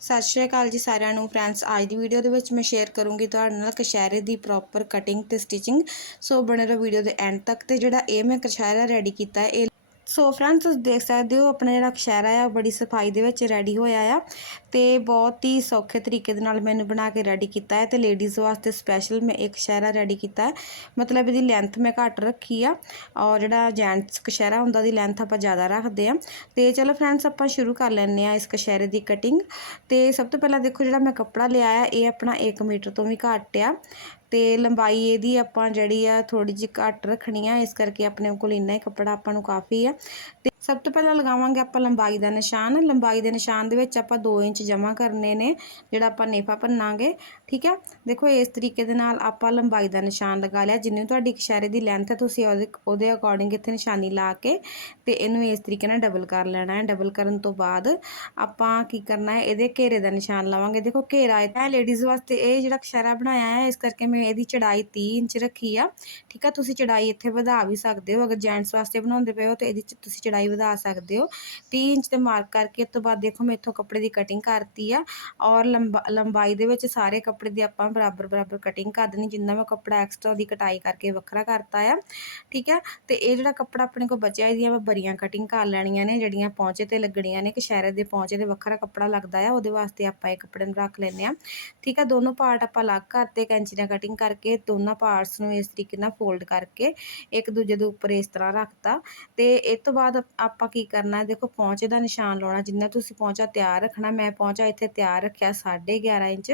ਸਤਿ ਸ਼੍ਰੀ ਅਕਾਲ ਜੀ ਸਾਰਿਆਂ ਨੂੰ ਫਰੈਂਡਸ, ਅੱਜ ਦੀ ਵੀਡੀਓ ਦੇ ਵਿੱਚ ਮੈਂ ਸ਼ੇਅਰ ਕਰੂੰਗੀ ਤੁਹਾਡੇ ਨਾਲ ਕਸ਼ਹਿਰੇ ਦੀ ਪ੍ਰੋਪਰ ਕਟਿੰਗ ਤੇ ਸਟਿਚਿੰਗ ਸੋ ਬਣੇ ਰਹੋ ਵੀਡੀਓ ਦੇ ਐਂਡ ਤੱਕ ਤੇ ਜਿਹੜਾ ਇਹ ਮੈਂ ਕਸ਼ਹਿਰਾ ਰੈਡੀ ਕੀਤਾ ਹੈ, ਇਹ ਸੋ ਫਰੈਂਡਸ, ਤੁਸੀਂ ਦੇਖ ਸਕਦੇ ਹੋ ਆਪਣਾ ਜਿਹੜਾ ਕਸ਼ਹਿਰਾ ਆ, ਉਹ ਬੜੀ ਸਫ਼ਾਈ ਦੇ ਵਿੱਚ ਰੈਡੀ ਹੋਇਆ ਆ। ਤੇ ਬਹੁਤ ਹੀ ਸੌਖੇ ਤਰੀਕੇ ਦੇ ਨਾਲ ਮੈਨੂੰ ਬਣਾ ਕੇ ਰੈਡੀ ਕੀਤਾ ਹੈ ਤੇ ਲੇਡੀਜ਼ ਵਾਸਤੇ ਸਪੈਸ਼ਲ ਮੈਂ ਇੱਕ ਕਸ਼ਹਿਰਾ ਰੈਡੀ ਕੀਤਾ ਹੈ। ਮਤਲਬ ਇਹਦੀ ਲੈਂਥ ਮੈਂ ਘੱਟ ਰੱਖੀ ਆ ਔਰ ਜਿਹੜਾ ਜੈਂਟਸ ਕਸ਼ਹਿਰਾ ਹੁੰਦਾ ਦੀ ਲੈਂਥ ਆਪਾਂ ਜ਼ਿਆਦਾ ਰੱਖਦੇ ਆ ਤੇ ਚਲੋ ਫਰੈਂਡਸ ਆਪਾਂ ਸ਼ੁਰੂ ਕਰ ਲੈਂਦੇ ਆ ਇਸ ਕਸ਼ਹਿਰੇ ਦੀ ਕਟਿੰਗ ਤੇ ਸਭ ਤੋਂ ਪਹਿਲਾਂ ਦੇਖੋ ਜਿਹੜਾ ਮੈਂ ਕੱਪੜਾ ਲਿਆ ਆ, ਇਹ ਆਪਣਾ 1 ਮੀਟਰ ਤੋਂ ਵੀ ਘੱਟ ਆ। ਤੇ ਲੰਬਾਈ ਇਹਦੀ ਆਪਾਂ ਜਿਹੜੀ ਆ ਥੋੜੀ ਜਿਹੀ ਘੱਟ ਰੱਖਣੀ ਆ, ਇਸ ਕਰਕੇ ਆਪਣੇ ਕੋਲ ਇੰਨਾ ਹੀ ਕੱਪੜਾ ਆਪਾਂ ਨੂੰ ਕਾਫੀ ਆ। ਤੇ ਸਭ ਤੋਂ ਪਹਿਲਾਂ ਲਗਾਵਾਂਗੇ ਆਪਾਂ ਲੰਬਾਈ ਦਾ ਨਿਸ਼ਾਨ। ਲੰਬਾਈ ਦੇ ਨਿਸ਼ਾਨ ਦੇ ਵਿੱਚ ਆਪਾਂ 2 ਇੰਚ ਜਮ੍ਹਾਂ ਕਰਨੇ ਨੇ, ਜਿਹੜਾ ਆਪਾਂ ਨੇਫਾ ਭੰਨਾਂਗੇ। ਠੀਕ ਹੈ? ਦੇਖੋ, ਇਸ ਤਰੀਕੇ ਦੇ ਨਾਲ ਆਪਾਂ ਲੰਬਾਈ ਦਾ ਨਿਸ਼ਾਨ ਲਗਾ ਲਿਆ। ਜਿੰਨੀ ਤੁਹਾਡੀ ਇਸ਼ਾਰੇ ਦੀ ਲੈਂਥ ਹੈ, ਤੁਸੀਂ ਉਹਦੇ ਉਹਦੇ ਅਕੋਰਡਿੰਗ ਇੱਥੇ ਨਿਸ਼ਾਨੀ ਲਾ ਕੇ ਤੇ ਇਹਨੂੰ ਇਸ ਤਰੀਕੇ ਨਾਲ ਡਬਲ ਕਰ ਲੈਣਾ ਹੈ। ਡਬਲ ਕਰਨ ਤੋਂ ਬਾਅਦ ਆਪਾਂ ਕੀ ਕਰਨਾ ਹੈ? ਇਹਦੇ ਘੇਰੇ ਦਾ ਨਿਸ਼ਾਨ ਲਾਵਾਂਗੇ। ਦੇਖੋ, ਘੇਰਾ ਇਹ ਲੇਡੀਜ਼ ਵਾਸਤੇ। ਇਹ ਜਿਹੜਾ ਇਸ਼ਾਰਾ ਬਣਾਇਆ ਹੈ, ਇਸ ਕਰਕੇ ਮੈਂ ਇਹਦੀ ਚੜਾਈ 30 ਇੰਚ ਰੱਖੀ ਆ। ਠੀਕ ਆ? ਤੁਸੀਂ ਚੜਾਈ ਇੱਥੇ ਵਧਾ ਵੀ ਸਕਦੇ ਹੋ। ਅਗਰ ਜੈਂਟਸ ਵਾਸਤੇ ਬਣਾਉਂਦੇ ਪਏ ਹੋ, ਤੇ ਇਹਦੀ ਤੁਸੀਂ ਚੜਾਈ ਵਧਾ ਸਕਦੇ ਹੋ। 30 ਇੰਚ ਤੇ ਮਾਰਕ ਕਰਕੇ ਇਸ ਤੋਂ ਬਾਅਦ ਦੇਖੋ, ਮੈਂ ਇੱਥੋਂ ਕੱਪੜੇ ਦੀ ਕਟਿੰਗ ਕਰਤੀ ਆ। ਔਰ ਲੰਬਾਈ ਦੇ ਵਿੱਚ ਸਾਰੇ ਕੱਪੜੇ ਕੱਪੜੇ ਦੀ ਆਪਾਂ ਬਰਾਬਰ ਬਰਾਬਰ ਕਟਿੰਗ ਕਰ ਦੇਣੀ, ਜਿੰਨਾ ਮੈਂ ਕੱਪੜਾ ਐਕਸਟਰਾ ਉਹਦੀ ਕਟਾਈ ਕਰਕੇ ਵੱਖਰਾ ਕਰਤਾ ਆ, ਠੀਕ ਆ? ਤੇ ਇਹ ਜਿਹੜਾ ਕੱਪੜਾ ਆਪਣੇ ਕੋਲ ਬਚਿਆ, ਇਹਦੀਆਂ ਮੈਂ ਬਰੀਆਂ ਕਟਿੰਗ ਕਰ ਲੈਣੀਆਂ ਨੇ, ਜਿਹੜੀਆਂ ਪੌਂਚੇ ਤੇ ਲੱਗਣੀਆਂ ਨੇ ਕਸ਼ਹਿਰੇ ਦੇ ਪੌਂਚੇ 'ਤੇ ਵੱਖਰਾ ਕੱਪੜਾ ਲੱਗਦਾ ਆ, ਉਹਦੇ ਵਾਸਤੇ ਆਪਾਂ ਇਹ ਕੱਪੜੇ ਨੂੰ ਰੱਖ ਲੈਂਦੇ ਆ, ਠੀਕ ਆ? ਦੋਨੋਂ ਪਾਰਟ ਆਪਾਂ ਅਲੱਗ ਕਰਤੇ ਕੈਂਚੀ ਨਾਲ ਕਟਿੰਗ ਕਰਕੇ, ਦੋਨਾਂ ਪਾਰਟਸ ਨੂੰ ਇਸ ਤਰੀਕੇ ਨਾਲ ਫੋਲਡ ਕਰਕੇ, ਇੱਕ ਦੂਜੇ ਦੇ ਉੱਪਰ ਇਸ ਤਰ੍ਹਾਂ ਰੱਖਤਾ। ਤੇ ਇਹ ਤੋਂ ਬਾਅਦ ਆਪਾਂ ਕੀ ਕਰਨਾ, ਦੇਖੋ ਪੌਂਚੇ ਦਾ ਨਿਸ਼ਾਨ ਲਾਉਣਾ, ਜਿੰਨਾ ਤੁਸੀਂ ਪੌਂਚਾ ਤਿਆਰ ਰੱਖਣਾ, ਮੈਂ ਪੌਂਚਾ ਇੱਥੇ ਤਿਆਰ ਰੱਖਿਆ 11.5 ਇੰਚ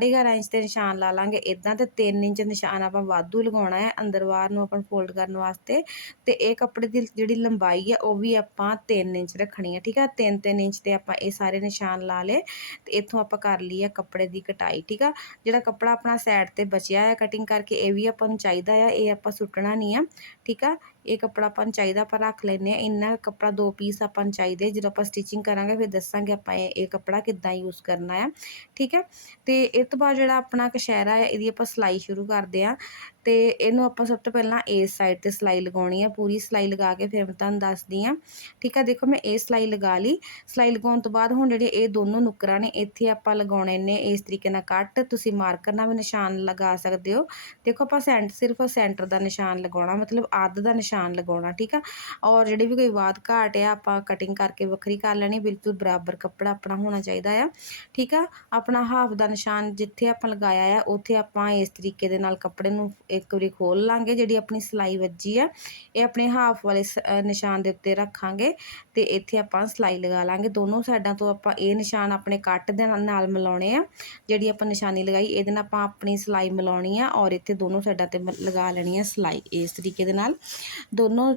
11.5 ਇੰਚ ਤੇ ਨਿਸ਼ਾਨ ਲਾ ਲਾਂਗੇ। ਇਦਾਂ ਤੇ 3 ਇੰਚ ਨਿਸ਼ਾਨ ਆਪਾਂ ਵਾਧੂ ਲਗਾਉਣਾ ਹੈ ਅੰਦਰ ਬਾਹਰ ਨੂੰ ਆਪਾਂ ਫੋਲਡ ਕਰਨ ਵਾਸਤੇ। ਤੇ ਇਹ ਕੱਪੜੇ ਦੀ ਜਿਹੜੀ ਲੰਬਾਈ ਹੈ ਉਹ ਵੀ ਆਪਾਂ 3 ਇੰਚ ਰੱਖਣੀ ਹੈ, ਠੀਕ ਹੈ 3-3 ਇੰਚ ਤੇ ਆਪਾਂ ਇਹ ਸਾਰੇ ਨਿਸ਼ਾਨ ਲਾ ਲਏ ਤੇ ਇੱਥੋਂ ਆਪਾਂ ਕਰ ਲਈ ਹੈ ਕੱਪੜੇ ਦੀ ਕਟਾਈ, ਠੀਕ ਆ? ਜਿਹੜਾ ਕੱਪੜਾ ਆਪਣਾ ਸਾਈਡ ਤੇ ਬਚਿਆ ਹੈ ਕਟਿੰਗ ਕਰਕੇ ਇਹ ਵੀ ਆਪਾਂ ਨੂੰ ਚਾਹੀਦਾ ਆ, ਇਹ ਆਪਾਂ ਸੁੱਟਣਾ ਨਹੀਂ ਆ, ਠੀਕ ਆ? ਇਹ ਕੱਪੜਾ ਆਪਾਂ ਨੂੰ ਚਾਹੀਦਾ, ਆਪਾਂ ਰੱਖ ਲੈਨੇ ਆ ਇੰਨਾ ਕੱਪੜਾ ਦੋ ਪੀਸ ਆਪਾਂ ਨੂੰ ਚਾਹੀਦੇ ਜਦੋਂ ਆਪਾਂ ਸਟਿਚਿੰਗ ਕਰਾਂਗੇ, ਫਿਰ ਦੱਸਾਂਗੇ ਆਪਾਂ ਇਹ ਇਹ ਕੱਪੜਾ ਕਿੱਦਾਂ ਯੂਜ਼ ਕਰਨਾ ਆ। ਠੀਕ ਹੈ? ਤੇ ਇਸ ਤੋਂ ਬਾਅਦ ਜਿਹੜਾ ਆਪਣਾ ਕਸ਼ਹਿਰਾ ਹੈ ਇਹਦੀ ਆਪਾਂ ਸਿਲਾਈ ਸ਼ੁਰੂ ਕਰਦੇ ਆ ਅਤੇ ਇਹਨੂੰ ਆਪਾਂ ਸਭ ਤੋਂ ਪਹਿਲਾਂ ਇਸ ਸਾਈਡ ਤੇ ਸਿਲਾਈ ਲਗਾਉਣੀ ਆ, ਪੂਰੀ ਸਿਲਾਈ ਲਗਾ ਕੇ ਫਿਰ ਮੈਂ ਤੁਹਾਨੂੰ ਦੱਸਦੀ ਆ। ਠੀਕ ਆ, ਦੇਖੋ ਮੈਂ ਇਹ ਸਿਲਾਈ ਲਗਾ ਲਈ। ਸਿਲਾਈ ਲਗਾਉਣ ਤੋਂ ਬਾਅਦ ਹੁਣ ਜਿਹੜੇ ਇਹ ਦੋਨੋਂ ਨੁਕਰਾਂ ਨੇ, ਇੱਥੇ ਆਪਾਂ ਲਗਾਉਣੇ ਨੇ ਇਸ ਤਰੀਕੇ ਨਾਲ ਕੱਟ। ਤੁਸੀਂ ਮਾਰਕਰ ਨਾਲ ਵੀ ਨਿਸ਼ਾਨ ਲਗਾ ਸਕਦੇ ਹੋ। ਦੇਖੋ ਆਪਾਂ ਸੈਂਟ, ਸਿਰਫ ਸੈਂਟਰ ਦਾ ਨਿਸ਼ਾਨ ਲਗਾਉਣਾ, ਮਤਲਬ ਅੱਧ ਦਾ ਨਿਸ਼ਾਨ ਲਗਾਉਣਾ, ਠੀਕ ਆ? ਔਰ ਜਿਹੜੀ ਵੀ ਕੋਈ ਬਾਤ ਘਾਟ ਆ, ਆਪਾਂ ਕਟਿੰਗ ਕਰਕੇ ਵੱਖਰੀ ਕਰ ਲੈਣੀ, ਬਿਲਕੁਲ ਬਰਾਬਰ ਕੱਪੜਾ ਆਪਣਾ ਹੋਣਾ ਚਾਹੀਦਾ ਆ। ਠੀਕ ਆ? ਆਪਣਾ ਹਾਫ ਦਾ ਨਿਸ਼ਾਨ ਜਿੱਥੇ ਆਪਾਂ ਲਗਾਇਆ ਆ, ਉੱਥੇ ਆਪਾਂ ਇਸ ਤਰੀਕੇ ਦੇ ਨਾਲ ਕੱਪੜੇ ਨੂੰ ਇੱਕ ਵਾਰੀ ਖੋਲ ਲਾਂਗੇ ਜਿਹੜੀ ਆਪਣੀ ਸਲਾਈ ਵੱਜੀ ਆ। ਇਹ ਆਪਣੇ ਹਾਫ ਵਾਲੇ ਨਿਸ਼ਾਨ ਦੇ ਉੱਤੇ ਰੱਖਾਂਗੇ ਤੇ ਇੱਥੇ ਆਪਾਂ ਸਲਾਈ ਲਗਾ ਲਾਂਗੇ। ਦੋਨੋਂ ਸਾਈਡਾਂ ਤੋਂ ਆਪਾਂ ਇਹ ਨਿਸ਼ਾਨ ਆਪਣੇ ਕੱਟ ਦੇ ਨਾਲ ਮਿਲਾਉਣੇ ਆ। ਜਿਹੜੀ ਆਪਾਂ ਨਿਸ਼ਾਨੀ ਲਗਾਈ, ਇਹਦੇ ਨਾਲ ਆਪਾਂ ਆਪਣੀ ਸਲਾਈ ਮਿਲਾਉਣੀ ਆ ਔਰ ਇੱਥੇ ਦੋਨੋਂ ਸਾਈਡਾਂ ਤੇ ਲਗਾ ਲੈਣੀ ਆ ਸਲਾਈ ਇਸ ਤਰੀਕੇ ਦੇ ਨਾਲ। ਦੋਨੋਂ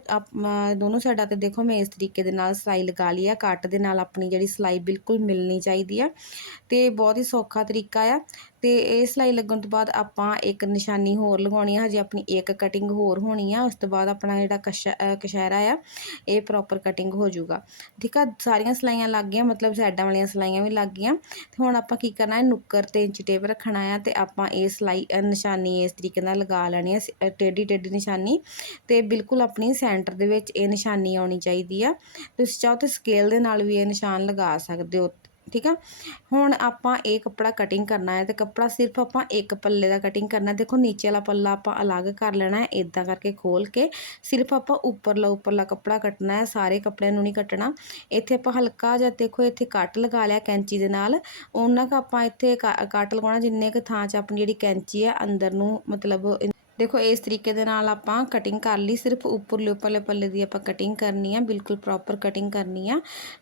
ਦੋਨੋਂ ਸਾਈਡਾਂ ਤੇ ਦੇਖੋ ਮੈਂ ਇਸ ਤਰੀਕੇ ਦੇ ਨਾਲ ਸਲਾਈ ਲਗਾ ਲਈ ਆ। ਕੱਟ ਦੇ ਨਾਲ ਆਪਣੀ ਜਿਹੜੀ ਸਲਾਈ ਬਿਲਕੁਲ ਮਿਲਣੀ ਚਾਹੀਦੀ ਆ। ਤੇ ਬਹੁਤ ਹੀ ਸੌਖਾ ਤਰੀਕਾ ਆ। ਤੇ ਇਹ ਸਲਾਈ ਲੱਗਣ ਤੋਂ ਬਾਅਦ ਆਪਾਂ ਇੱਕ ਨਿਸ਼ਾਨੀ ਹੋਰ ਲਗਾਉਣੀ ਆ, ਹਜੇ ਆਪਣੀ ਇੱਕ ਕਟਿੰਗ ਹੋਰ ਹੋਣੀ ਆ, ਉਸ ਤੋਂ ਬਾਅਦ ਆਪਣਾ ਜਿਹੜਾ ਕਸ਼ਹਿਰਾ ਆ, ਇਹ ਪ੍ਰੋਪਰ ਕਟਿੰਗ ਹੋ ਜਾਊਗਾ। ਠੀਕ ਆ, ਸਾਰੀਆਂ ਸਲਾਈਆਂ ਲੱਗ ਗਈਆਂ, ਮਤਲਬ ਸਾਈਡਾਂ ਵਾਲੀਆਂ ਸਲਾਈਆਂ ਵੀ ਲੱਗ ਗਈਆਂ। ਤੇ ਹੁਣ ਆਪਾਂ ਕੀ ਕਰਨਾ ਹੈ, ਨੁੱਕਰ ਤੇ ਇੰਚ ਟੇਪ ਰੱਖਣਾ ਆ ਤੇ ਆਪਾਂ ਇਹ ਸਲਾਈ ਨਿਸ਼ਾਨੀ ਇਸ ਤਰੀਕੇ ਨਾਲ ਲਗਾ ਲੈਣੀ ਹੈ ਟੇਢੀ ਟੇਢੀ ਨਿਸ਼ਾਨੀ। ਤੇ ਬਿਲਕੁਲ ਆਪਣੀ ਸੈਂਟਰ ਦੇ ਵਿੱਚ ਇਹ ਨਿਸ਼ਾਨੀ ਆਉਣੀ ਚਾਹੀਦੀ ਆ। ਤੁਸੀਂ ਚਾਹੋ ਤੇ ਸਕੇਲ ਦੇ ਨਾਲ ਵੀ ਇਹ ਨਿਸ਼ਾਨ ਲਗਾ ਸਕਦੇ ਹੋ। ਠੀਕ ਆ? ਹੁਣ ਆਪਾਂ ਇਹ ਕੱਪੜਾ ਕਟਿੰਗ ਕਰਨਾ ਹੈ ਤੇ ਕੱਪੜਾ ਸਿਰਫ ਆਪਾਂ ਇੱਕ ਪੱਲੇ ਦਾ ਕਟਿੰਗ ਕਰਨਾ ਦੇਖੋ, ਨੀਚੇ ਵਾਲਾ ਪੱਲਾ ਆਪਾਂ ਅਲੱਗ ਕਰ ਲੈਣਾ ਹੈ ਇਦਾਂ ਕਰਕੇ ਖੋਲ ਕੇ ਸਿਰਫ ਆਪਾਂ ਉੱਪਰਲਾ ਉੱਪਰਲਾ ਕੱਪੜਾ ਕੱਟਣਾ ਹੈ, ਸਾਰੇ ਕੱਪੜਿਆਂ ਨੂੰ ਨਹੀਂ ਕੱਟਣਾ। ਇੱਥੇ ਆਪਾਂ ਹਲਕਾ ਜਿਹਾ ਦੇਖੋ, ਇੱਥੇ ਕੱਟ ਲਗਾ ਲਿਆ ਕੈਂਚੀ ਦੇ ਨਾਲ। ਉਹਨਾਂ ਕ ਆਪਾਂ ਇੱਥੇ ਕੱਟ ਲਗਾਉਣਾ ਜਿੰਨੇ ਕ ਥਾਂ 'ਚ ਆਪਣੀ ਜਿਹੜੀ ਕੈਂਚੀ ਹੈ, ਅੰਦਰ ਨੂੰ ਮਤਲਬ ਦੇਖੋ, ਇਸ ਤਰੀਕੇ ਦੇ ਨਾਲ ਆਪਾਂ ਕਟਿੰਗ ਕਰ ਲਈ। ਸਿਰਫ ਉੱਪਰਲੇ ਉੱਪਰਲੇ ਪੱਲੇ ਦੀ ਆਪਾਂ ਕਟਿੰਗ ਕਰਨੀ ਆ, ਬਿਲਕੁਲ ਪ੍ਰੋਪਰ ਕਟਿੰਗ ਕਰਨੀ ਆ।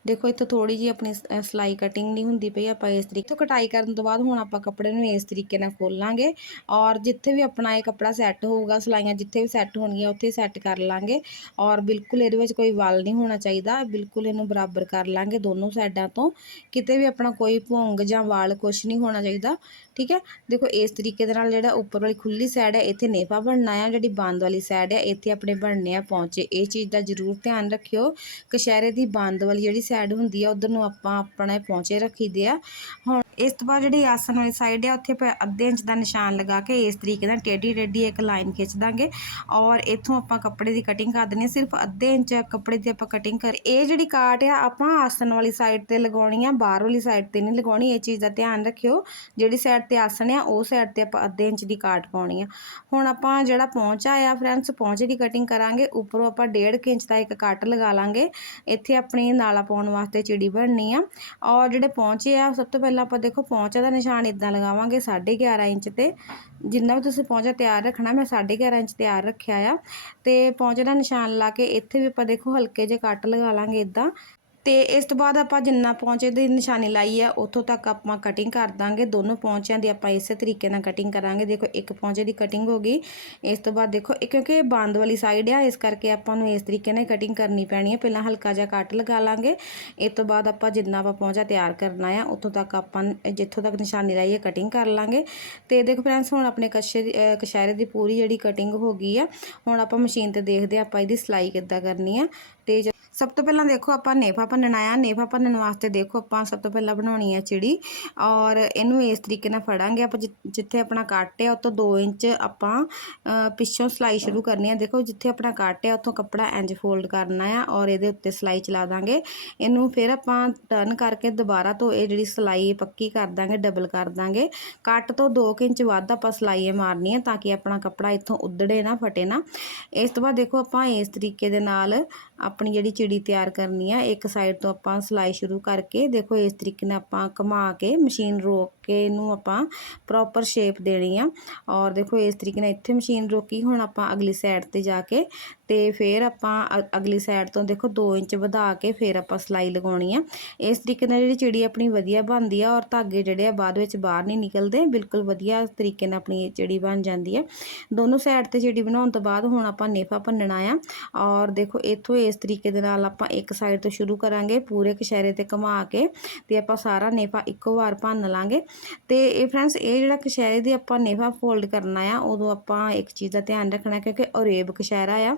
ਦੇਖੋ, ਇੱਥੇ ਥੋੜੀ ਜੀ ਆਪਣੀ ਸਲਾਈ ਕਟਿੰਗ ਨਹੀਂ ਹੁੰਦੀ ਪਈ, ਆਪਾਂ ਇਸ ਤਰੀਕੇ ਤੋਂ ਕਟਾਈ ਕਰਨ ਤੋਂ ਬਾਅਦ ਹੁਣ ਆਪਾਂ ਕੱਪੜੇ ਨੂੰ ਇਸ ਤਰੀਕੇ ਨਾਲ ਖੋਲਾਂਗੇ ਔਰ ਜਿੱਥੇ ਵੀ ਆਪਣਾ ਇਹ ਕੱਪੜਾ ਸੈੱਟ ਹੋਊਗਾ, ਸਲਾਈਆਂ ਜਿੱਥੇ ਵੀ ਸੈੱਟ ਹੋਣਗੀਆਂ, ਉੱਥੇ ਸੈੱਟ ਕਰ ਲਾਂਗੇ ਔਰ ਬਿਲਕੁਲ ਇਹਦੇ ਵਿੱਚ ਕੋਈ ਵਾਲ ਨਹੀਂ ਹੋਣਾ ਚਾਹੀਦਾ। ਬਿਲਕੁਲ ਇਹਨੂੰ ਬਰਾਬਰ ਕਰ ਲਾਂਗੇ ਦੋਨੋਂ ਸਾਈਡਾਂ ਤੋਂ। ਕਿਤੇ ਵੀ ਆਪਣਾ ਕੋਈ ਭੁੰਗ ਜਾਂ ਵਾਲ ਕੁਝ ਨਹੀਂ ਹੋਣਾ ਚਾਹੀਦਾ, ਠੀਕ ਹੈ? ਦੇਖੋ, ਇਸ ਤਰੀਕੇ ਦੇ ਨਾਲ ਜਿਹੜਾ ਉੱਪਰ ਵਾਲੀ ਖੁੱਲੀ ਸਾਈਡ ਹੈ, ਇੱਥੇ ਨੇਫਾ ਬਣਨਾ ਆ, ਜਿਹੜੀ ਬੰਦ ਵਾਲੀ ਸਾਈਡ ਆ, ਇੱਥੇ ਆਪਣੇ ਬਣਨੇ ਆ ਪਹੁੰਚੇ। ਇਹ ਚੀਜ਼ ਦਾ ਜ਼ਰੂਰ ਧਿਆਨ ਰੱਖਿਓ। ਕਸ਼ਹਿਰੇ ਦੀ ਬੰਦ ਵਾਲੀ ਜਿਹੜੀ ਸਾਈਡ ਹੁੰਦੀ ਆ, ਉਧਰ ਨੂੰ ਆਪਾਂ ਆਪਣੇ ਪਹੁੰਚੇ ਰੱਖੀਦੇ ਆ। ਹੁਣ ਇਸ ਤੋਂ ਬਾਅਦ ਜਿਹੜੀ ਆਸਨ ਵਾਲੀ ਸਾਈਡ ਆ, ਉੱਥੇ ਆਪਾਂ ਅੱਧੇ ਇੰਚ ਦਾ ਨਿਸ਼ਾਨ ਲਗਾ ਕੇ ਇਸ ਤਰੀਕੇ ਨਾਲ ਟੇਢੀ ਟੇਢੀ ਇੱਕ ਲਾਈਨ ਖਿੱਚ ਦਾਂਗੇ। ਔਰ ਇੱਥੋਂ ਆਪਾਂ ਕੱਪੜੇ ਦੀ ਕਟਿੰਗ ਕਰ ਦੇਣੀ ਆ, ਸਿਰਫ ਅੱਧੇ ਇੰਚ ਕੱਪੜੇ ਦੀ ਆਪਾਂ ਕਟਿੰਗ ਕਰ, ਇਹ ਜਿਹੜੀ ਕਾਟ ਆ, ਆਪਾਂ ਆਸਨ ਵਾਲੀ ਸਾਈਡ ਤੇ ਲਗਾਉਣੀ ਆ, ਬਾਹਰ ਵਾਲੀ ਸਾਈਡ ਤੇ ਨਹੀਂ ਲਗਾਉਣੀ। ਇਹ ਚੀਜ਼ ਦਾ ਧਿਆਨ ਰੱਖਿਓ। ਜਿਹੜੀ ਸਾਈਡ ਤੇ ਆਸਨ ਆ, ਉਹ ਸਾਈਡ ਤੇ ਆਪਾਂ ਅੱਧੇ ਇੰਚ ਦੀ ਕਾਟ ਪਾਉਣੀ ਆ। ਹੁਣ ਆਪਾਂ ਜਿਹੜਾ ਪਹੁੰਚਾ ਆ ਫਰੈਂਡਸ ਪਹੁੰਚੇ ਦੀ ਕਟਿੰਗ ਕਰਾਂਗੇ। ਉੱਪਰੋਂ ਆਪਾਂ 1.5 ਇੰਚ ਦਾ ਇੱਕ ਕੱਟ ਲਗਾ ਲਾਂਗੇ। ਇੱਥੇ ਆਪਣੀ ਨਾਲਾ ਪਾਉਣ ਵਾਸਤੇ ਚਿੜੀ ਬਣਨੀ ਆ। ਔਰ ਜਿਹੜੇ ਪਹੁੰਚੇ ਆ, ਸਭ ਤੋਂ ਪਹਿਲਾਂ ਆਪਾਂ ਦੇਖੋ ਪਹੁੰਚੇ ਦਾ ਨਿਸ਼ਾਨ ਇਦਾਂ ਲਗਾਵਾਂਗੇ 11.5 ਇੰਚ ਤੇ। ਜਿੰਨਾ ਵੀ ਤੁਸੀਂ ਪਹੁੰਚਾ ਤਿਆਰ ਰੱਖਣਾ, ਮੈਂ 11.5 ਇੰਚ ਤਿਆਰ ਰੱਖਿਆ ਆ। ਤੇ ਪਹੁੰਚੇ ਦਾ ਨਿਸ਼ਾਨ ਲਾ ਕੇ ਇੱਥੇ ਵੀ ਆਪਾਂ ਦੇਖੋ ਹਲਕੇ ਜਿਹੇ ਕੱਟ ਲਗਾ ਲਾਂਗੇ ਇਦਾਂ ਤੇ ਇਸ ਤੋਂ ਬਾਅਦ ਆਪਾਂ ਜਿੰਨਾ ਪਹੁੰਚੇ ਦੀ ਨਿਸ਼ਾਨੀ ਲਾਈ ਆ, ਉੱਥੋਂ ਤੱਕ ਆਪਾਂ ਕਟਿੰਗ ਕਰ ਦਾਂਗੇ। ਦੋਨੋਂ ਪਹੁੰਚਿਆਂ ਦੀ ਆਪਾਂ ਇਸੇ ਤਰੀਕੇ ਨਾਲ ਕਟਿੰਗ ਕਰਾਂਗੇ। ਦੇਖੋ, ਇੱਕ ਪਹੁੰਚੇ ਦੀ ਕਟਿੰਗ ਹੋ ਗਈ। ਇਸ ਤੋਂ ਬਾਅਦ ਦੇਖੋ, ਇਹ ਕਿਉਂਕਿ ਇਹ ਬੰਦ ਵਾਲੀ ਸਾਈਡ ਆ, ਇਸ ਕਰਕੇ ਆਪਾਂ ਨੂੰ ਇਸ ਤਰੀਕੇ ਨਾਲ ਕਟਿੰਗ ਕਰਨੀ ਪੈਣੀ ਹੈ ਪਹਿਲਾਂ ਹਲਕਾ ਜਿਹਾ ਕੱਟ ਲਗਾ ਲਾਂਗੇ। ਇਸ ਤੋਂ ਬਾਅਦ ਆਪਾਂ ਜਿੰਨਾ ਆਪਾਂ ਪਹੁੰਚਾ ਤਿਆਰ ਕਰਨਾ ਆ, ਉੱਥੋਂ ਤੱਕ ਆਪਾਂ, ਜਿੱਥੋਂ ਤੱਕ ਨਿਸ਼ਾਨੀ ਲਾਈ ਹੈ ਕਟਿੰਗ ਕਰ ਲਾਂਗੇ। ਤੇ ਦੇਖੋ ਫਰੈਂਡਸ ਹੁਣ ਆਪਣੇ ਕਸ਼ੇ ਦੀ ਕਸ਼ਹਿਰੇ ਦੀ ਪੂਰੀ ਜਿਹੜੀ ਕਟਿੰਗ ਹੋ ਗਈ ਆ, ਹੁਣ ਆਪਾਂ ਮਸ਼ੀਨ ਤੇ ਦੇਖਦੇ ਆ ਆਪਾਂ ਇਹਦੀ ਸਿਲਾਈ ਕਿੱਦਾਂ ਕਰਨੀ ਆ। ਤੇ ਜ- ਸਭ ਤੋਂ ਪਹਿਲਾਂ ਦੇਖੋ ਆਪਾਂ ਨੇਫਾ ਭੰਨਣਾ ਆ। ਨੇਫਾ ਭੰਨਣ ਵਾਸਤੇ ਦੇਖੋ ਆਪਾਂ ਸਭ ਤੋਂ ਪਹਿਲਾਂ ਬਣਾਉਣੀ ਆ ਚਿੜੀ ਔਰ ਇਹਨੂੰ ਇਸ ਤਰੀਕੇ ਨਾਲ ਫੜਾਂਗੇ। ਆਪਾਂ ਜਿ- ਜਿੱਥੇ ਆਪਣਾ ਕੱਟ ਆ ਉਤੋਂ 2 ਇੰਚ ਆਪਾਂ ਪਿੱਛੋਂ ਸਿਲਾਈ ਸ਼ੁਰੂ ਕਰਨੀ ਆ। ਦੇਖੋ ਜਿੱਥੇ ਆਪਣਾ ਕੱਟ ਆ ਉੱਥੋਂ ਕੱਪੜਾ ਇੰਜ ਫੋਲਡ ਕਰਨਾ ਆ ਔਰ ਇਹਦੇ ਉੱਤੇ ਸਿਲਾਈ ਚਲਾ ਦਾਂਗੇ। ਇਹਨੂੰ ਫਿਰ ਆਪਾਂ ਟਰਨ ਕਰਕੇ ਦੁਬਾਰਾ ਤੋਂ ਇਹ ਜਿਹੜੀ ਸਿਲਾਈ ਪੱਕੀ ਕਰ ਦਾਂਗੇ ਡਬਲ ਕਰ ਦਾਂਗੇ। ਕੱਟ ਤੋਂ 2 ਇੰਚ ਵੱਧ ਆਪਾਂ ਸਿਲਾਈ ਮਾਰਨੀ ਹੈ ਤਾਂ ਕਿ ਆਪਣਾ ਕੱਪੜਾ ਇੱਥੋਂ ਉਧੜੇ ਨਾ, ਫਟੇ ਨਾ। ਇਸ ਤੋਂ ਬਾਅਦ ਦੇਖੋ ਆਪਾਂ ਇਸ ਤਰੀਕੇ ਦੇ ਨਾਲ ਆਪਣੀ ਜਿਹੜੀ ਚਿੜੀ ਤਿਆਰ ਕਰਨੀ ਆ, ਇੱਕ ਸਾਈਡ ਤੋਂ ਆਪਾਂ ਸਿਲਾਈ ਸ਼ੁਰੂ ਕਰਕੇ, ਦੇਖੋ ਇਸ ਤਰੀਕੇ ਨਾਲ ਆਪਾਂ ਘੁਮਾ ਕੇ ਮਸ਼ੀਨ ਰੋਕ ਕੇ ਇਹਨੂੰ ਆਪਾਂ ਪ੍ਰੋਪਰ ਸ਼ੇਪ ਦੇਣੀ ਆ। ਔਰ ਦੇਖੋ ਇਸ ਤਰੀਕੇ ਨਾਲ ਇੱਥੇ ਮਸ਼ੀਨ ਰੋਕੀ, ਹੁਣ ਆਪਾਂ ਅਗਲੀ ਸਾਈਡ ਤੇ ਜਾ ਕੇ ਤੇ ਫਿਰ ਆਪਾਂ ਅ- ਅਗਲੀ ਸਾਈਡ ਤੋਂ ਦੇਖੋ 2 ਇੰਚ ਵਧਾ ਕੇ ਫਿਰ ਆਪਾਂ ਸਿਲਾਈ ਲਗਾਉਣੀ ਆ। ਇਸ ਤਰੀਕੇ ਨਾਲ ਜਿਹੜੀ ਚਿੜੀ ਆਪਣੀ ਵਧੀਆ ਬਣਦੀ ਆ ਔਰ ਧਾਗੇ ਜਿਹੜੇ ਆ ਬਾਅਦ ਵਿੱਚ ਬਾਹਰ ਨਹੀਂ ਨਿਕਲਦੇ, ਬਿਲਕੁਲ ਵਧੀਆ ਤਰੀਕੇ ਨਾਲ ਆਪਣੀ ਇਹ ਚਿੜੀ ਬਣ ਜਾਂਦੀ ਆ। ਦੋਨੋਂ ਸਾਈਡ ਤੇ ਚਿੜੀ ਬਣਾਉਣ ਤੋਂ ਬਾਅਦ ਹੁਣ ਆਪਾਂ ਨੇਫਾ ਭੰਨਣਾ ਆ। ਔਰ ਦੇਖੋ ਇੱਥੋਂ ਇਸ ਤਰੀਕੇ ਦੇ ਨਾਲ ਆਪਾਂ ਇੱਕ ਸਾਈਡ ਤੋਂ ਸ਼ੁਰੂ ਕਰਾਂਗੇ, ਪੂਰੇ ਕਸ਼ਹਿਰੇ ਤੇ ਘੁਮਾ ਕੇ ਤੇ ਆਪਾਂ ਸਾਰਾ ਨੇਫਾ ਇੱਕੋ ਵਾਰ ਭੰਨ ਲਾਂਗੇ। ਤੇ ਇਹ ਫਰੈਂਡਸ ਇਹ ਜਿਹੜਾ ਕਸ਼ਹਿਰੇ ਦੀ ਆਪਾਂ ਨੇਫਾ ਫੋਲਡ ਕਰਨਾ ਆ, ਉਦੋਂ ਆਪਾਂ ਇੱਕ ਚੀਜ਼ ਦਾ ਧਿਆਨ ਰੱਖਣਾ ਕਿਉਂਕਿ ਔਰੇਬ ਕਸ਼ਹਿਰਾ ਆ।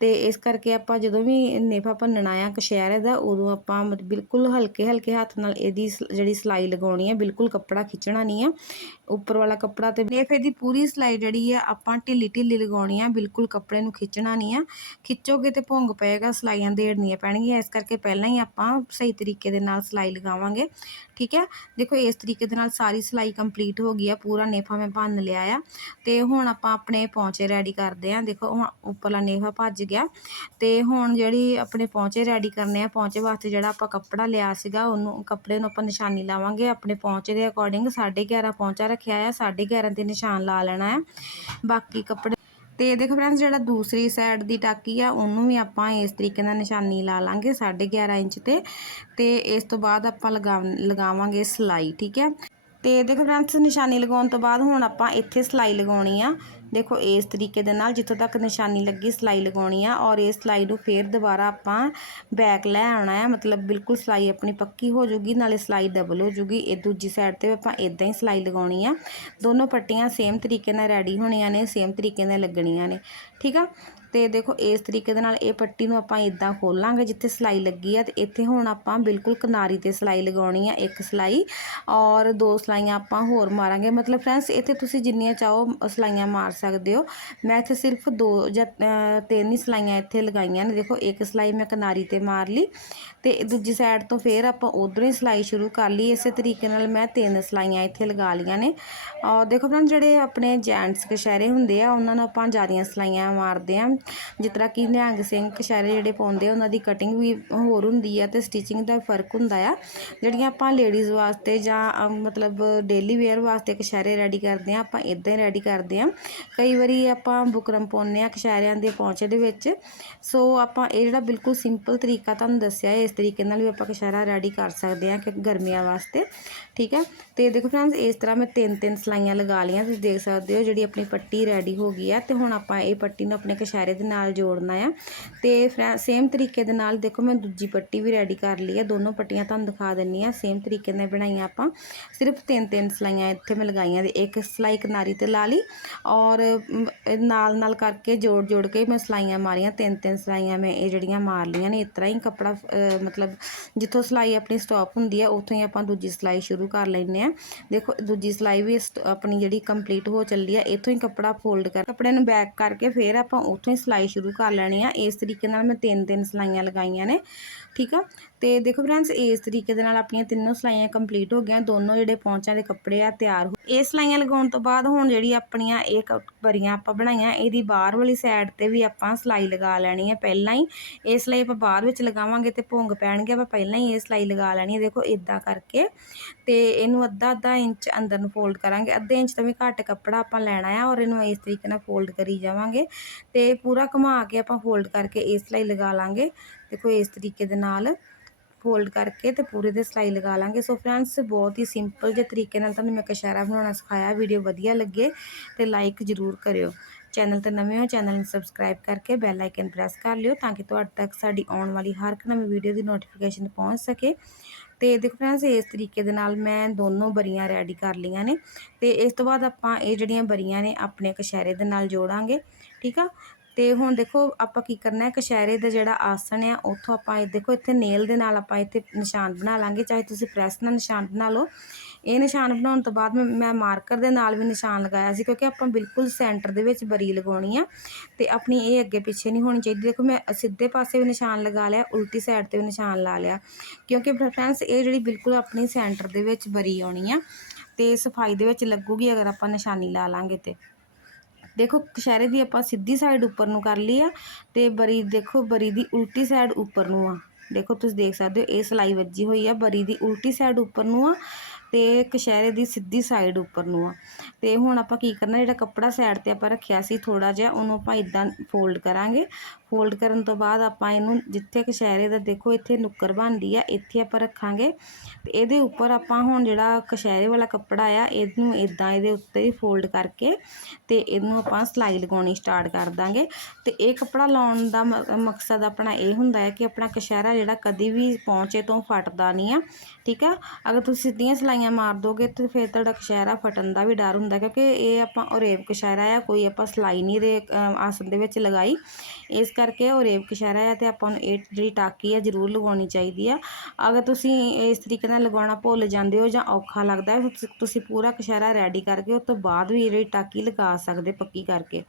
ਤੇ ਇਸ ਕਰਕੇ ਆਪਾਂ ਜਦੋਂ ਵੀ ਨੇਫਾ ਭੰਨਣਾ ਆ ਕਸ਼ਹਿਰੇ ਦਾ, ਉਦੋਂ ਆਪਾਂ ਮਤ- ਬਿਲਕੁਲ ਹਲਕੇ ਹਲਕੇ ਹੱਥ ਨਾਲ ਇਹਦੀ ਸ- ਜਿਹੜੀ ਸਿਲਾਈ ਲਗਾਉਣੀ ਆ, ਬਿਲਕੁਲ ਕੱਪੜਾ ਖਿੱਚਣਾ ਨਹੀਂ ਆ। ਉੱਪਰ ਵਾਲਾ ਕੱਪੜਾ ਤੇ ਨੇਫੇ ਦੀ ਪੂਰੀ ਸਿਲਾਈ ਜਿਹੜੀ ਆ, ਆਪਾਂ ਢਿੱਲੀ ਢਿੱਲੀ ਲਗਾਉਣੀ ਆ, ਬਿਲਕੁਲ ਕੱਪੜੇ ਨੂੰ ਖਿੱਚਣਾ ਨਹੀਂ ਆ। ਖਿੱਚੋਗੇ ਤੇ ਭੁੰਗ ਪਏਗਾ ਸਿਲਾਈਆਂ ਦੇੜਨੀਆਂ ਪੈਣਗੀਆਂ, ਇਸ ਕਰਕੇ ਪਹਿਲਾਂ ਹੀ ਆਪਾਂ ਸਹੀ ਤਰੀਕੇ ਦੇ ਨਾਲ ਸਿਲਾਈ ਲਗਾਵਾਂਗੇ, ਠੀਕ ਹੈ? ਦੇਖੋ, ਇਸ ਤਰੀਕੇ ਦੇ ਨਾਲ ਸਾਰੀ ਸਿਲਾਈ ਕੰਪਲੀਟ ਹੋ ਗਈ ਆ, ਪੂਰਾ ਨੇਫਾ ਮੈਂ ਭੰਨ ਲਿਆ ਆ, ਤੇ ਹੁਣ ਆਪਾਂ ਆਪਣੇ ਪੌਂਚੇ ਰੈਡੀ ਕਰਦੇ ਆ ਦੇਖੋ ਉੱਪਰਲਾ ਨੇਫਾ ਭੱਜ ਗਿਆ, ਤੇ ਹੁਣ ਜਿਹੜੀ ਆਪਣੇ ਪੌਂਚੇ ਰੈਡੀ ਕਰਨੇ ਆ, ਪੌਂਚੇ ਵਾਸਤੇ ਜਿਹੜਾ ਆਪਾਂ ਕੱਪੜਾ ਲਿਆ ਸੀਗਾ, ਉਹਨੂੰ, ਕੱਪੜੇ ਨੂੰ ਆਪਾਂ ਨਿਸ਼ਾਨੀ ਲਾਵਾਂਗੇ। ਆਪਣੇ ਪੌਂਚੇ ਦੇ ਅਕੋਰਡਿੰਗ 11.5 ਪੌਂਚਾ ਰੱਖਿਆ ਆ 11.5 ਤੇ ਨਿਸ਼ਾਨ ਲਾ ਲੈਣਾ ਆ। ਬਾਕੀ ਕੱਪੜੇ ਤੇ ਦੇਖੋ ਫਰੈਂਡਸ ਜਿਹੜਾ ਦੂਸਰੀ ਸਾਈਡ ਦੀ ਟਾਕੀ ਆ, ਉਹਨੂੰ ਵੀ ਆਪਾਂ ਇਸ ਤਰੀਕੇ ਨਾਲ ਨਿਸ਼ਾਨੀ ਲਾ ਲਾਂਗੇ 11.5 ਇੰਚ ਤੇ ਤੇ ਇਸ ਤੋਂ ਬਾਅਦ ਆਪਾਂ ਲਗਾ, ਲਗਾਵਾਂਗੇ ਸਿਲਾਈ, ਠੀਕ ਹੈ? ਤੇ ਦੇਖੋ ਫਰੈਂਡਸ ਨਿਸ਼ਾਨੀ ਲਗਾਉਣ ਤੋਂ ਬਾਅਦ ਹੁਣ ਆਪਾਂ ਇੱਥੇ ਸਿਲਾਈ ਲਗਾਉਣੀ ਆ। ਦੇਖੋ ਇਸ ਤਰੀਕੇ ਦੇ ਨਾਲ ਜਿੱਥੋਂ ਤੱਕ ਨਿਸ਼ਾਨੀ ਲੱਗੀ ਸਿਲਾਈ ਲਗਾਉਣੀ ਆ ਔਰ ਇਹ ਸਿਲਾਈ ਨੂੰ ਫੇਰ ਦੁਬਾਰਾ ਆਪਾਂ ਬੈਕ ਲੈ ਆਉਣਾ ਹੈ ਮਤਲਬ ਬਿਲਕੁਲ ਸਿਲਾਈ ਆਪਣੀ ਪੱਕੀ ਹੋ ਜੂਗੀ, ਨਾਲੇ ਸਿਲਾਈ ਡਬਲ ਹੋ ਜੂਗੀ। ਇਹ ਦੂਜੀ ਸਾਈਡ ਤੇ ਆਪਾਂ ਇਦਾਂ ਹੀ ਸਿਲਾਈ ਲਗਾਉਣੀ ਆ। ਦੋਨੋਂ ਪੱਟੀਆਂ ਸੇਮ ਤਰੀਕੇ ਨਾਲ ਰੈਡੀ ਹੋਣੀਆਂ ਨੇ ਸੇਮ ਤਰੀਕੇ ਨਾਲ ਲੱਗਣੀਆਂ ਨੇ। ਠੀਕ ਆ? ਤੇ ਦੇਖੋ ਇਸ ਤਰੀਕੇ ਦੇ ਨਾਲ ਇਹ ਪੱਟੀ ਨੂੰ ਆਪਾਂ ਇਦਾਂ ਖੋਲਾਂਗੇ ਜਿੱਥੇ ਸਿਲਾਈ ਲੱਗੀ ਆ ਤੇ ਇੱਥੇ ਹੁਣ ਆਪਾਂ ਬਿਲਕੁਲ ਕਿਨਾਰੀ ਤੇ ਸਿਲਾਈ ਲਗਾਉਣੀ ਆ ਇੱਕ ਸਿਲਾਈ ਔਰ ਦੋ ਸਿਲਾਈਆਂ ਆਪਾਂ ਹੋਰ ਮਾਰਾਂਗੇ। ਮਤਲਬ ਫਰੈਂਡਸ, ਇੱਥੇ ਤੁਸੀਂ ਜਿੰਨੀਆਂ ਚਾਹੋ ਸਿਲਾਈਆਂ ਮਾਰ ਸਕਦੇ ਹੋ। ਮੈਂ ਇੱਥੇ ਸਿਰਫ ਦੋ ਜਾਂ ਤਿੰਨ ਹੀ ਸਿਲਾਈਆਂ ਇੱਥੇ ਲਗਾਈਆਂ ਨੇ। ਦੇਖੋ ਇੱਕ ਸਿਲਾਈ ਮੈਂ ਕਿਨਾਰੀ ਤੇ ਮਾਰ ਲਈ ਤੇ ਦੂਜੀ ਸਾਈਡ ਤੋਂ ਫੇਰ ਆਪਾਂ ਉਧਰੋਂ ਹੀ ਸਿਲਾਈ ਸ਼ੁਰੂ ਕਰ ਲਈ। ਇਸੇ ਤਰੀਕੇ ਨਾਲ ਮੈਂ ਤਿੰਨ ਸਿਲਾਈਆਂ ਇੱਥੇ ਲਗਾ ਲਈਆਂ ਨੇ। ਔਰ ਦੇਖੋ ਫਰੈਂਡ ਜਿਹੜੇ ਆਪਣੇ ਜੈਂਟਸ ਕਸ਼ਹਿਰੇ ਹੁੰਦੇ ਆ, ਉਹਨਾਂ ਨੂੰ ਆਪਾਂ ਜ਼ਿਆਦੀਆਂ ਸਿਲਾਈਆਂ ਮਾਰਦੇ ਆ। ਜਿਸ ਤਰ੍ਹਾਂ ਕਿ ਨਿਹੰਗ ਸਿੰਘ ਕਸ਼ਹਿਰੇ ਜਿਹੜੇ ਪਾਉਂਦੇ ਆ, ਉਹਨਾਂ ਦੀ ਕਟਿੰਗ ਵੀ ਹੋਰ ਹੁੰਦੀ ਆ ਤੇ ਸਟਿਚਿੰਗ ਦਾ ਫ਼ਰਕ ਹੁੰਦਾ ਆ। ਜਿਹੜੀਆਂ ਆਪਾਂ ਲੇਡੀਜ਼ ਵਾਸਤੇ ਜਾਂ ਮਤਲਬ ਡੇਲੀ ਵੇਅਰ ਵਾਸਤੇ ਕਸ਼ਹਿਰੇ ਰੈਡੀ ਕਰਦੇ ਆ, ਆਪਾਂ ਇਦਾਂ ਹੀ ਰੈਡੀ ਕਰਦੇ ਆ। ਕਈ ਵਾਰੀ ਆਪਾਂ ਬੁਕਰਮ ਪਾਉਂਦੇ ਆ ਕਸ਼ਹਿਰਿਆਂ ਦੇ ਪੌਂਚੇ ਦੇ ਵਿੱਚ। ਸੋ ਆਪਾਂ ਇਹ ਜਿਹੜਾ ਬਿਲਕੁਲ ਸਿੰਪਲ ਤਰੀਕਾ ਤੁਹਾਨੂੰ ਦੱਸਿਆ, ਇਸ ਤਰੀਕੇ ਨਾਲ ਵੀ ਆਪਾਂ ਕਸ਼ਹਿਰਾ ਰੈਡੀ ਕਰ ਸਕਦੇ ਹਾਂ ਕਿ ਗਰਮੀਆਂ ਵਾਸਤੇ, ਠੀਕ ਹੈ? ਤੇ ਦੇਖੋ ਫਰੈਂਡਸ ਇਸ ਤਰ੍ਹਾਂ ਮੈਂ ਤਿੰਨ ਤਿੰਨ ਸਲਾਈਆਂ ਲਗਾ ਲਈਆਂ, ਤੁਸੀਂ ਦੇਖ ਸਕਦੇ ਹੋ ਜਿਹੜੀ ਆਪਣੀ ਪੱਟੀ ਰੈਡੀ ਹੋ ਗਈ ਆ ਤੇ ਹੁਣ ਆਪਾਂ ਇਹ ਪੱਟੀ ਨੂੰ ਆਪਣੇ ਕਸ਼ਹਿਰੇ ਦੇ ਨਾਲ ਜੋੜਨਾ ਆ। ਤੇ ਸੇਮ ਤਰੀਕੇ ਦੇ ਨਾਲ ਦੇਖੋ ਮੈਂ ਦੂਜੀ ਪੱਟੀ ਵੀ ਰੈਡੀ ਕਰ ਲਈ ਆ ਦੋਨੋਂ ਪੱਟੀਆਂ ਤੁਹਾਨੂੰ ਦਿਖਾ ਦਿੰਨੀ ਆ ਸੇਮ ਤਰੀਕੇ ਨਾਲ ਬਣਾਈਆਂ ਆਪਾਂ। ਸਿਰਫ ਤਿੰਨ ਤਿੰਨ ਸਲਾਈਆਂ ਇੱਥੇ ਮੈਂ ਲਗਾਈਆਂ ਤੇ ਇੱਕ ਸਲਾਈ ਕਿਨਾਰੀ ਤੇ ਲਾ ਲਈ ਔਰ ਨਾਲ ਨਾਲ ਕਰਕੇ ਜੋੜ ਜੋੜ ਕੇ ਮੈਂ ਸਲਾਈਆਂ ਮਾਰੀਆਂ ਤਿੰਨ ਤਿੰਨ ਸਲਾਈਆਂ ਮੈਂ ਇਹ ਜਿਹੜੀਆਂ ਮਾਰ ਲਈਆਂ ਨੇ, ਇਸ ਤਰ੍ਹਾਂ ਹੀ ਕੱਪੜਾ ਮਤਲਬ ਜਿੱਥੋਂ ਸਿਲਾਈ ਆਪਣੀ ਸਟਾਪ ਹੁੰਦੀ ਹੈ ਉੱਥੋਂ ਹੀ ਆਪਾਂ ਦੂਜੀ ਸਿਲਾਈ ਸ਼ੁਰੂ ਕਰ ਲੈਂਦੇ ਆ। ਦੇਖੋ, ਦੂਜੀ ਸਿਲਾਈ ਵੀ ਸਟ- ਆਪਣੀ ਜਿਹੜੀ ਕੰਪਲੀਟ ਹੋ ਚੱਲੀ ਹੈ ਇੱਥੋਂ ਹੀ ਕੱਪੜਾ ਫੋਲਡ ਕਰ ਕੱਪੜੇ ਨੂੰ ਬੈਕ ਕਰਕੇ ਫਿਰ ਆਪਾਂ ਉੱਥੋਂ ਹੀ ਸਿਲਾਈ ਸ਼ੁਰੂ ਕਰ ਲੈਣੀ ਆ। ਇਸ ਤਰੀਕੇ ਨਾਲ ਮੈਂ ਤਿੰਨ ਤਿੰਨ ਸਿਲਾਈਆਂ ਲਗਾਈਆਂ ਨੇ, ਠੀਕ ਆ? ਤੇ ਦੇਖੋ ਫਰੈਂਡਸ ਇਸ ਤਰੀਕੇ ਦੇ ਨਾਲ ਆਪਣੀਆਂ ਤਿੰਨੋਂ ਸਲਾਈਆਂ ਕੰਪਲੀਟ ਹੋ ਗਈਆਂ। ਦੋਨੋਂ ਜਿਹੜੇ ਪੌਂਚਾਂ ਦੇ ਕੱਪੜੇ ਆ, ਤਿਆਰ ਹੋ ਇਹ ਸਲਾਈਆਂ ਲਗਾਉਣ ਤੋਂ ਬਾਅਦ ਹੁਣ ਜਿਹੜੀ ਆਪਣੀਆਂ ਇਹ ਕ- ਬਰੀਆਂ ਆਪਾਂ ਬਣਾਈਆਂ, ਇਹਦੀ ਬਾਹਰ ਵਾਲੀ ਸਾਈਡ ਤੇ ਵੀ ਆਪਾਂ ਸਲਾਈ ਲਗਾ ਲੈਣੀ ਹੈ ਪਹਿਲਾਂ ਹੀ। ਇਹ ਸਲਾਈ ਆਪਾਂ ਬਾਅਦ ਵਿੱਚ ਲਗਾਵਾਂਗੇ ਤੇ ਭੁੰਗ ਪੈਣਗੇ, ਆਪਾਂ ਪਹਿਲਾਂ ਹੀ ਇਹ ਸਲਾਈ ਲਗਾ ਲੈਣੀ ਹੈ ਦੇਖੋ ਇਦਾਂ ਕਰਕੇ ਤੇ ਇਹਨੂੰ ਅੱਧਾ ਅੱਧਾ ਇੰਚ ਅੰਦਰ ਨੂੰ ਫੋਲਡ ਕਰਾਂਗੇ। ਅੱਧੇ ਇੰਚ ਤੋਂ ਵੀ ਘੱਟ ਕੱਪੜਾ ਆਪਾਂ ਲੈਣਾ ਆ ਔਰ ਇਹਨੂੰ ਇਸ ਤਰੀਕੇ ਨਾਲ ਫੋਲਡ ਕਰੀ ਜਾਵਾਂਗੇ। ਤੇ ਪੂਰਾ ਘੁਮਾ ਕੇ ਆਪਾਂ ਫੋਲਡ ਕਰਕੇ ਇਹ ਸਲਾਈ ਲਗਾ ਲਾਂਗੇ। ਦੇਖੋ ਇਸ ਤਰੀਕੇ ਦੇ ਨਾਲ ਫੋਲਡ ਕਰਕੇ ਤੇ ਪੂਰੇ ਦੇ ਸਲਾਈ ਲਗਾ ਲਾਂਗੇ। ਸੋ ਫਰੈਂਡਸ ਬਹੁਤ ਹੀ ਸਿੰਪਲ ਜਿਹੇ ਤਰੀਕੇ ਨਾਲ ਤੁਹਾਨੂੰ ਮੈਂ ਕਸ਼ਹਿਰਾ ਬਣਾਉਣਾ ਸਿਖਾਇਆ। ਵੀਡੀਓ ਵਧੀਆ ਲੱਗੇ ਤੇ ਲਾਈਕ ਜ਼ਰੂਰ ਕਰਿਓ। ਚੈਨਲ ਤੇ ਨਵੇਂ ਹੋ ਚੈਨਲ ਨੂੰ ਸਬਸਕ੍ਰਾਈਬ ਕਰਕੇ ਬੈਲ ਆਈਕਨ ਪ੍ਰੈਸ ਕਰ ਲਿਓ ਤਾਂ ਕਿ ਤੁਹਾਡੇ ਤੱਕ ਸਾਡੀ ਆਉਣ ਵਾਲੀ ਹਰ ਇੱਕ ਨਵੀਂ ਵੀਡੀਓ ਦੀ ਨੋਟੀਫਿਕੇਸ਼ਨ ਪਹੁੰਚ ਸਕੇ। ਤੇ ਦੇਖੋ ਫਰੈਂਡਸ ਇਸ ਤਰੀਕੇ ਦੇ ਨਾਲ ਮੈਂ ਦੋਨੋਂ ਬਰੀਆਂ ਰੈਡੀ ਕਰ ਲਈਆਂ ਨੇ। ਤੇ ਇਸ ਤੋਂ ਬਾਅਦ ਆਪਾਂ ਇਹ ਜਿਹੜੀਆਂ ਬਰੀਆਂ ਨੇ ਆਪਣੇ ਕਸ਼ਹਿਰੇ ਦੇ ਨਾਲ ਜੋੜਾਂਗੇ, ਠੀਕ ਆ? ਤੇ ਹੁਣ ਦੇਖੋ ਆਪਾਂ ਕੀ ਕਰਨਾ ਹੈ ਕਸ਼ਹਿਰੇ ਦਾ ਜਿਹੜਾ ਆਸਣ ਆ, ਉੱਥੋਂ ਆਪਾਂ ਇਹ ਦੇਖੋ ਇੱਥੇ ਨੇਲ ਦੇ ਨਾਲ ਆਪਾਂ ਇੱਥੇ ਨਿਸ਼ਾਨ ਬਣਾ ਲਾਂਗੇ, ਚਾਹੇ ਤੁਸੀਂ ਪ੍ਰੈਸ ਨਾਲ ਨਿਸ਼ਾਨ ਬਣਾ ਲਓ। ਇਹ ਨਿਸ਼ਾਨ ਬਣਾਉਣ ਤੋਂ ਬਾਅਦ ਮੈਂ ਮੈਂ ਮਾਰਕਰ ਦੇ ਨਾਲ ਵੀ ਨਿਸ਼ਾਨ ਲਗਾਇਆ ਸੀ, ਕਿਉਂਕਿ ਆਪਾਂ ਬਿਲਕੁਲ ਸੈਂਟਰ ਦੇ ਵਿੱਚ ਬਰੀ ਲਗਾਉਣੀ ਆ, ਤੇ ਆਪਣੀ ਇਹ ਅੱਗੇ ਪਿੱਛੇ ਨਹੀਂ ਹੋਣੀ ਚਾਹੀਦੀ। ਦੇਖੋ ਮੈਂ ਸਿੱਧੇ ਪਾਸੇ ਵੀ ਨਿਸ਼ਾਨ ਲਗਾ ਲਿਆ, ਉਲਟੀ ਸਾਈਡ ਤੇ ਵੀ ਨਿਸ਼ਾਨ ਲਾ ਲਿਆ, ਕਿਉਂਕਿ ਫਰੈਂਡਸ ਇਹ ਜਿਹੜੀ ਬਿਲਕੁਲ ਆਪਣੀ ਸੈਂਟਰ ਦੇ ਵਿੱਚ ਬਰੀ ਆਉਣੀ ਆ, ਤੇ ਸਫ਼ਾਈ ਦੇ ਵਿੱਚ ਲੱਗੂਗੀ ਅਗਰ ਆਪਾਂ ਨਿਸ਼ਾਨੀ ਲਾ ਲਾਂਗੇ ਤੇ। ਦੇਖੋ ਕਸ਼ਹਿਰੇ ਦੀ ਆਪਾਂ ਸਿੱਧੀ ਸਾਈਡ ਉੱਪਰ ਨੂੰ ਕਰ ਲਈ ਆ ਤੇ ਬਰੀ, ਦੇਖੋ, ਬਰੀ ਦੀ ਉਲਟੀ ਸਾਈਡ ਉੱਪਰ ਨੂੰ ਆ। ਦੇਖੋ, ਤੁਸੀਂ ਦੇਖ ਸਕਦੇ ਹੋ, ਇਹ ਸਲਾਈ ਵੱਜੀ ਹੋਈ ਆ, ਬਰੀ ਦੀ ਉਲਟੀ ਸਾਈਡ ਉੱਪਰ ਨੂੰ ਆ ਤੇ ਕਸ਼ਹਿਰੇ ਦੀ ਸਿੱਧੀ ਸਾਈਡ ਉੱਪਰ ਨੂੰ ਆ। ਤੇ ਹੁਣ ਆਪਾਂ ਕੀ ਕਰਨਾ, ਜਿਹੜਾ ਕੱਪੜਾ ਸਾਈਡ ਤੇ ਆਪਾਂ ਰੱਖਿਆ ਸੀ ਥੋੜਾ ਜਿਹਾ, ਉਹਨੂੰ ਆਪਾਂ ਇਦਾਂ ਫੋਲਡ ਕਰਾਂਗੇ। ਫੋਲਡ ਕਰਨ ਤੋਂ ਬਾਅਦ ਆਪਾਂ ਇਹਨੂੰ ਜਿੱਥੇ ਕਸ਼ਹਿਰੇ ਦਾ ਦੇਖੋ ਇੱਥੇ ਨੁੱਕਰ ਬਣਦੀ ਆ ਇੱਥੇ ਆਪਾਂ ਰੱਖਾਂਗੇ। ਤੇ ਇਹਦੇ ਉੱਪਰ ਆਪਾਂ ਹੁਣ ਜਿਹੜਾ ਕਸ਼ਹਿਰੇ ਵਾਲਾ ਕੱਪੜਾ ਆ ਇਹਨੂੰ ਇਦਾਂ ਇਹਦੇ ਉੱਤੇ ਹੀ ਫੋਲਡ ਕਰਕੇ ਤੇ ਇਹਨੂੰ ਆਪਾਂ ਸਲਾਈ ਲਗਾਉਣੀ ਸਟਾਰਟ ਕਰ ਦਾਂਗੇ। ਤੇ ਇਹ ਕੱਪੜਾ ਲਾਉਣ ਦਾ ਮ- ਮਕਸਦ ਆਪਣਾ ਇਹ ਹੁੰਦਾ ਹੈ ਕਿ ਆਪਣਾ ਕਸ਼ਹਿਰਾ ਜਿਹੜਾ ਕਦੀ ਵੀ ਪਹੁੰਚੇ ਤੋਂ ਫਟਦਾ ਨਹੀਂ ਆ ਠੀਕ ਆ? ਅਗਰ ਤੁਸੀਂ ਸਿੱਧੀਆਂ ਸਲਾਈਆਂ ਮਾਰ ਦੋਗੇ ਤੇ ਫਿਰ ਤੁਹਾਡਾ ਕਸ਼ਹਿਰਾ ਫਟਣ ਦਾ ਵੀ ਡਰ ਹੁੰਦਾ ਕਿਉਂਕਿ ਇਹ ਆਪਾਂ ਔਰੇਬ ਕਸ਼ਹਿਰਾ ਆ ਕੋਈ ਆਪਾਂ ਸਲਾਈ ਨਹੀਂ ਦੇ ਅ, ਆਸਨ ਦੇ ਵਿੱਚ ਲਗਾਈ। ਇਸ ਕਰਕੇ ਉਹ ਔਰੇਬ ਕਸ਼ਹਿਰਾ ਆ ਤੇ ਆਪਾਂ ਨੂੰ ਇਹ ਜਿਹੜੀ ਟਾਕੀ ਆ ਜ਼ਰੂਰ ਲਗਾਉਣੀ ਚਾਹੀਦੀ ਆ ਅਗਰ ਤੁਸੀਂ ਇਸ ਤਰੀਕੇ ਨਾਲ ਲਗਾਉਣਾ ਭੁੱਲ ਜਾਂਦੇ ਹੋ ਜਾਂ ਔਖਾ ਲੱਗਦਾ ਹੈ, ਤੁਸੀਂ- ਪੂਰਾ ਕਸ਼ਹਿਰਾ ਰੈਡੀ ਕਰਕੇ ਉਸ ਤੋਂ ਬਾਅਦ ਵੀ ਜਿਹੜੀ ਟਾਕੀ ਲਗਾ ਸਕਦੇ ਪੱਕੀ ਕਰਕੇ।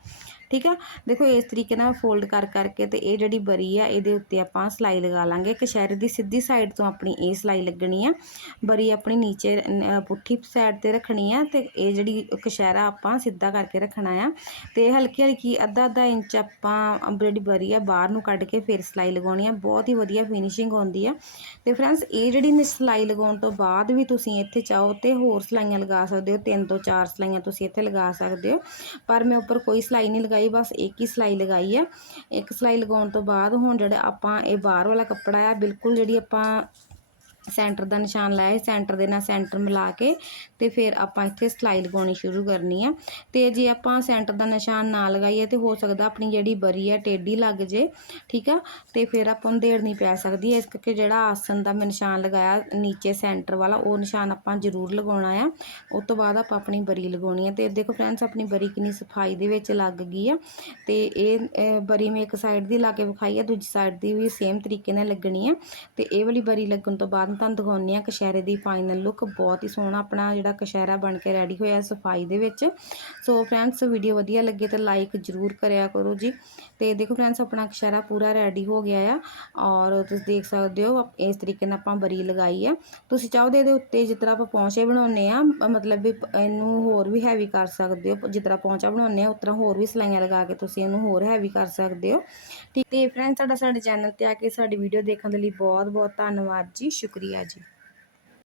ਠੀਕ ਆ? ਦੇਖੋ, ਇਸ ਤਰੀਕੇ ਨਾਲ ਫੋਲਡ ਕਰ ਕਰਕੇ ਤੇ ਇਹ ਜਿਹੜੀ ਬਰੀ ਆ, ਇਹਦੇ ਉੱਤੇ ਆਪਾਂ ਸਲਾਈ ਲਗਾ ਲਾਂਗੇ। ਕਸ਼ਹਿਰੇ ਦੀ ਸਿੱਧੀ ਸਾਈਡ ਤੋਂ ਆਪਣੀ ਇਹ ਸਲਾਈ ਲੱਗਣੀ ਆ। ਬਰੀ ਆਪਣੀ ਨੀਚੇ ਪੁੱਠੀ ਸਾਈਡ ਤੇ ਰੱਖਣੀ ਆ ਤੇ ਇਹ ਜਿਹੜੀ ਕਸ਼ਹਿਰਾ ਆਪਾਂ ਸਿੱਧਾ ਕਰਕੇ ਰੱਖਣਾ ਆ। ਤੇ ਹਲਕੀ ਹਲਕੀ ਅੱਧਾ ਅੱਧਾ ਇੰਚ ਆਪਾਂ ਜਿਹੜੀ ਬਰੀ ਆ, ਬਾਹਰ ਨੂੰ ਕੱਢ ਕੇ ਫਿਰ ਸਲਾਈ ਲਗਾਉਣੀ ਆ। ਬਹੁਤ ਹੀ ਵਧੀਆ ਫਿਨਿਸ਼ਿੰਗ ਆਉਂਦੀ ਆ। ਤੇ ਫਰੈਂਡਸ ਇਹ ਜਿਹੜੀ ਨ- ਸਲਾਈ ਲਗਾਉਣ ਤੋਂ ਬਾਅਦ ਵੀ ਤੁਸੀਂ ਇੱਥੇ ਚਾਹੋ ਤੇ ਹੋਰ ਸਲਾਈਆਂ ਲਗਾ ਸਕਦੇ ਹੋ। ਤਿੰਨ ਤੋਂ ਚਾਰ ਸਲਾਈਆਂ ਤੁਸੀਂ ਇੱਥੇ ਲਗਾ ਸਕਦੇ ਹੋ। ਪਰ ਮੈਂ ਉੱਪਰ ਕੋਈ ਸਲਾਈ ਨਹੀਂ ਲਗਾਈ, ਬਸ ਇੱਕ ਹੀ ਸਿਲਾਈ ਲਗਾਈ ਹੈ ਇੱਕ ਸਿਲਾਈ ਲਗਾਉਣ ਤੋਂ ਬਾਅਦ ਹੁਣ ਜਿਹੜਾ ਆਪਾਂ ਇਹ ਬਾਹਰ ਵਾਲਾ ਕੱਪੜਾ ਆ, ਬਿਲਕੁਲ ਜਿਹੜੀ ਆਪਾਂ ਸੈਂਟਰ ਦਾ ਨਿਸ਼ਾਨ ਲਾਇਆ ਸੈਂਟਰ ਦੇ ਨਾਲ ਸੈਂਟਰ ਮਿਲਾ ਕੇ ਤੇ ਫਿਰ ਆਪਾਂ ਇੱਥੇ ਸਲਾਈ ਲਗਾਉਣੀ ਸ਼ੁਰੂ ਕਰਨੀ ਆ। ਤੇ ਜੇ ਆਪਾਂ ਸੈਂਟਰ ਦਾ ਨਿਸ਼ਾਨ ਨਾ ਲਗਾਈਏ ਤੇ ਹੋ ਸਕਦਾ ਆਪਣੀ ਜਿਹੜੀ ਬਰੀ ਆ, ਟੇਢੀ ਲੱਗ ਜੇ, ਠੀਕ ਆ? ਤੇ ਫਿਰ ਆਪਾਂ ਨੂੰ ਦੇੜਨੀ ਪੈ ਸਕਦੀ। ਹੈ ਇਸ ਕਰਕੇ ਜਿਹੜਾ ਆਸਨ ਦਾ ਮੈਂ ਨਿਸ਼ਾਨ ਲਗਾਇਆ ਨੀਚੇ ਸੈਂਟਰ ਵਾਲਾ, ਉਹ ਨਿਸ਼ਾਨ ਆਪਾਂ ਜ਼ਰੂਰ ਲਗਾਉਣਾ ਆ। ਉਸ ਤੋਂ ਬਾਅਦ ਆਪਾਂ ਆਪਣੀ ਬਰੀ ਲਗਾਉਣੀ ਆ। ਤੇ ਦੇਖੋ ਫਰੈਂਡਸ, ਆਪਣੀ ਬਰੀ ਕਿੰਨੀ ਸਫ਼ਾਈ ਦੇ ਵਿੱਚ ਲੱਗ ਗਈ ਆ। ਤੇ ਇਹ ਬਰੀ ਮੈਂ ਇੱਕ ਸਾਈਡ ਦੀ ਲਾ ਕੇ ਵਿਖਾਈ ਆ, ਦੂਜੀ ਸਾਈਡ ਦੀ ਵੀ ਸੇਮ ਤਰੀਕੇ ਨਾਲ ਲੱਗਣੀ ਆ। ਤੇ ਇਹ ਵਾਲੀ ਬਰੀ ਲੱਗਣ ਤੋਂ ਬਾਅਦ ਤੁਹਾਨੂੰ ਦਿਖਾਉਂਦੀ ਆ ਕਸ਼ਹਿਰੇ ਦੀ ਫਾਈਨਲ ਲੁੱਕ ਬਹੁਤ ਹੀ ਸੋਹਣਾ ਆਪਣਾ ਜਿਹੜਾ ਕਸ਼ਹਿਰਾ ਬਣ ਕੇ ਰੈਡੀ ਹੋਇਆ ਸਫ਼ਾਈ ਦੇ ਵਿੱਚ। ਸੋ ਫਰੈਂਡਸ ਵੀਡੀਓ ਵਧੀਆ ਲੱਗੇ ਤਾਂ ਲਾਈਕ ਜ਼ਰੂਰ ਕਰਿਆ ਕਰੋ ਜੀ। ਤੇ ਦੇਖੋ ਫਰੈਂਡਸ ਆਪਣਾ ਕਸ਼ਹਿਰਾ ਪੂਰਾ ਰੈਡੀ ਹੋ ਗਿਆ ਆ। ਔਰ ਤੁਸੀਂ ਦੇਖ ਸਕਦੇ ਹੋ ਇਸ ਤਰੀਕੇ ਨਾਲ ਆਪਾਂ ਬਰੀ ਲਗਾਈ ਆ। ਤੁਸੀਂ ਚਾਹੋ ਦੇ ਇਹਦੇ ਉੱਤੇ ਜਿਸ ਤਰ੍ਹਾਂ ਆਪਾਂ ਪੌਂਚੇ ਬਣਾਉਨੇ ਆ ਮਤਲਬ ਵੀ ਪ- ਇਹਨੂੰ ਹੋਰ ਵੀ ਹੈਵੀ ਕਰ ਸਕਦੇ ਹੋ। ਜਿਸ ਤਰ੍ਹਾਂ ਪੌਂਚਾ ਬਣਾਉਨੇ ਆ, ਉਸ ਤਰ੍ਹਾਂ ਹੋਰ ਵੀ ਸਲਾਈਆਂ ਲਗਾ ਕੇ ਤੁਸੀਂ ਇਹਨੂੰ ਹੋਰ ਹੈਵੀ ਕਰ ਸਕਦੇ ਹੋ। ਠੀਕ ਤੇ ਫਰੈਂਡਸ ਸਾਡਾ ਸਾਡੇ ਚੈਨਲ ਤੇ ਆ ਕੇ ਸਾਡੀ ਵੀਡੀਓ ਦੇਖਣ ਦੇ ਲਈ ਬਹੁਤ ਬਹੁਤ ਧੰਨਵਾਦ ਜੀ। ਸ਼ੁਕਰੀਆ। ਸ਼ੁਕਰੀਆ ਜੀ।